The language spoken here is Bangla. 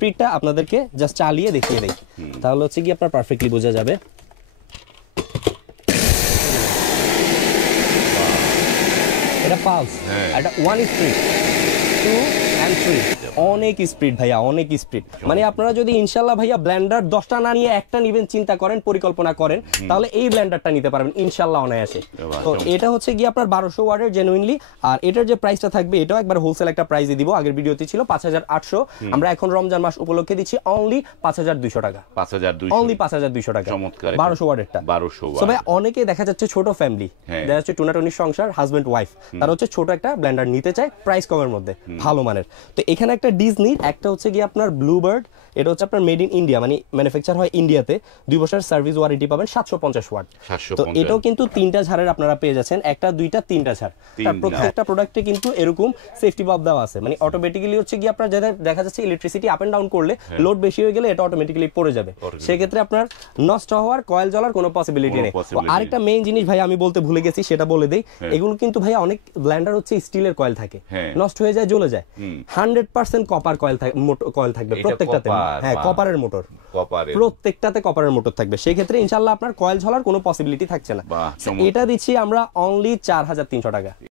স্পিডটা আপনাদেরকে জাস্ট চালিয়ে দেখিয়ে দেই, তাহলে হচ্ছে কি আপনার পারফেক্টলি বোঝা যাবে। এটা পালস, এটা 1 স্পিড 2 and 3, অনেক স্পিড ভাইয়া, অনেক স্পিড। মানে আপনারা যদি ইনশাল্লাহ ভাইয়া ব্লেন্ডার 10টা না নিয়ে একটা নিবেন চিন্তা করেন, পরিকল্পনা করেন, তাহলে এই ব্লেন্ডারটা নিতে পারবেন ইনশাল্লাহ অনায়াসে। তো এটা হচ্ছে কি আপনার 1200 ওয়াটের জেনুইনলি। আর এটার যে প্রাইসটা থাকবে এটাও একবার হোলসেল একটা প্রাইসে দিব। আগের ভিডিওতে ছিল 5800, আমরা এখন রমজান মাস উপলক্ষে দিচ্ছি অনলি 5200 টাকা। 5200, অনলি 5200 টাকা, চমৎকার। 1200 ওয়াটেরটা। 1200 ওয়াট। সো ভাই অনেকে দেখা যাচ্ছে ছোট ফ্যামিলি, দেখা যাচ্ছে টুনাটুনি সংসার, হাজবেন্ড ওয়াইফ, তারা হচ্ছে ছোট একটা ব্লেন্ডার নিতে চায় প্রাইস কমের মধ্যে, ভালো মানের। তো এখানে একটা ডিজনি, একটা হচ্ছে কি আপনার ব্লুবার্ড, এটা হচ্ছে আপনার মেড ইন ইন্ডিয়া, মানে ম্যানুফ্যাকচার হয় ইন্ডিয়াতে, 2 বছরের সার্ভিস ওয়ারেন্টি পাবেন, 750 ওয়াট। তো এটাও কিন্তু 3টা ঝাড়ের আপনারা পেয়ে যাচ্ছেন, একটা দুইটা 3টা ঝাড়। তার প্রত্যেকটা প্রোডাক্টে কিন্তু এরকম সেফটি বাল্ব দেওয়া আছে, মানে অটোমেটিক্যালি হচ্ছে কি আপনার যাদের দেখা যাচ্ছে ইলেকট্রিসিটি আপ এন্ড ডাউন করলে লোড বেশি হয়ে গেলে এটা অটোমেটিক্যালি পড়ে যাবে, সেক্ষেত্রে আপনার নষ্ট হওয়ার, কয়েল জ্বলার কোনো পসিবিলিটি নেই। আরেকটা মেইন জিনিস ভাই আমি বলতে ভুলে গেছি, সেটা বলে দেই। এগুলো কিন্তু ভাই অনেক ব্লেন্ডার হচ্ছে স্টিলের কয়েল থাকে, নষ্ট হয়ে যায়, জ্বলে যায়। 100% কপার কয়েল থাকবে প্রত্যেকটাতে। হ্যাঁ, কপারের মোটর, প্রত্যেকটাতে কপারের মোটর থাকবে, সেই ক্ষেত্রে ইনশাআল্লাহ আপনার কয়েল ঝলার কোনো পসিবিলিটি থাকছে না। এটা দিচ্ছি আমরা অনলি 4300 টাকা।